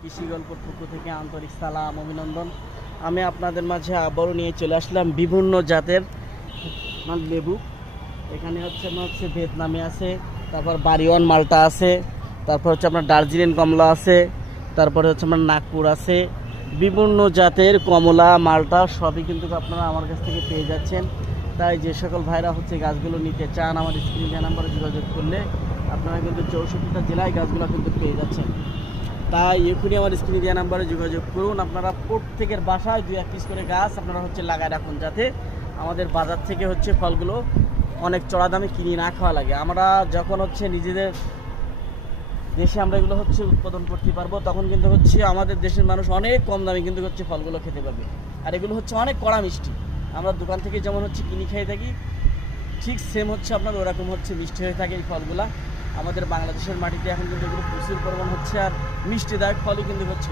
কৃষি গল্পর পক্ষ থেকে আন্তরিক সালাম অভিনন্দন। আমি আপনাদের মাঝে আবারও নিয়ে চলে আসলাম বিভিন্ন জাতের লেবু। এখানে হচ্ছে ভিয়েতনামি আছে, তারপর বাড়িওয়ান মালটা আছে, তারপর হচ্ছে আপনার দার্জিলিং কমলা আছে, তারপরে হচ্ছে আপনার নাগপুর আছে। বিভিন্ন জাতের কমলা মালটা সবই কিন্তু আপনারা আমার কাছ থেকে পেয়ে যাচ্ছেন। তাই যে সকল ভাইরা হচ্ছে গাছগুলো নিতে চান আমার স্ক্রিনে নাম্বারে যোগাযোগ করলে আপনারা কিন্তু 64টা জেলায় গাছগুলো কিন্তু পেয়ে যাচ্ছেন। তাই এখনই আমার স্ক্রিনে দেওয়া নাম্বারে যোগাযোগ করুন। আপনারা প্রত্যেকের বাসায় 2-1 পিস করে গাছ আপনারা হচ্ছে লাগায় রাখুন, যাতে আমাদের বাজার থেকে হচ্ছে ফলগুলো অনেক চড়া দামে কিনে না খাওয়া লাগে। আমরা যখন হচ্ছে নিজেদের দেশে আমরা এগুলো হচ্ছে উৎপাদন করতে পারবো, তখন কিন্তু হচ্ছে আমাদের দেশের মানুষ অনেক কম দামে কিন্তু হচ্ছে ফলগুলো খেতে পারবে। আর এগুলো হচ্ছে অনেক কড়া মিষ্টি। আমরা দোকান থেকে যেমন হচ্ছে কিনে খেয়ে থাকি, ঠিক সেম হচ্ছে আপনার ওরকম হচ্ছে মিষ্টি হয়ে থাকে এই ফলগুলা। আমাদের বাংলাদেশের মাটিতে এখন কিন্তু এগুলো প্রচুর পরিমাণ হচ্ছে, আর মিষ্টিদায়ক ফলই কিন্তু হচ্ছে।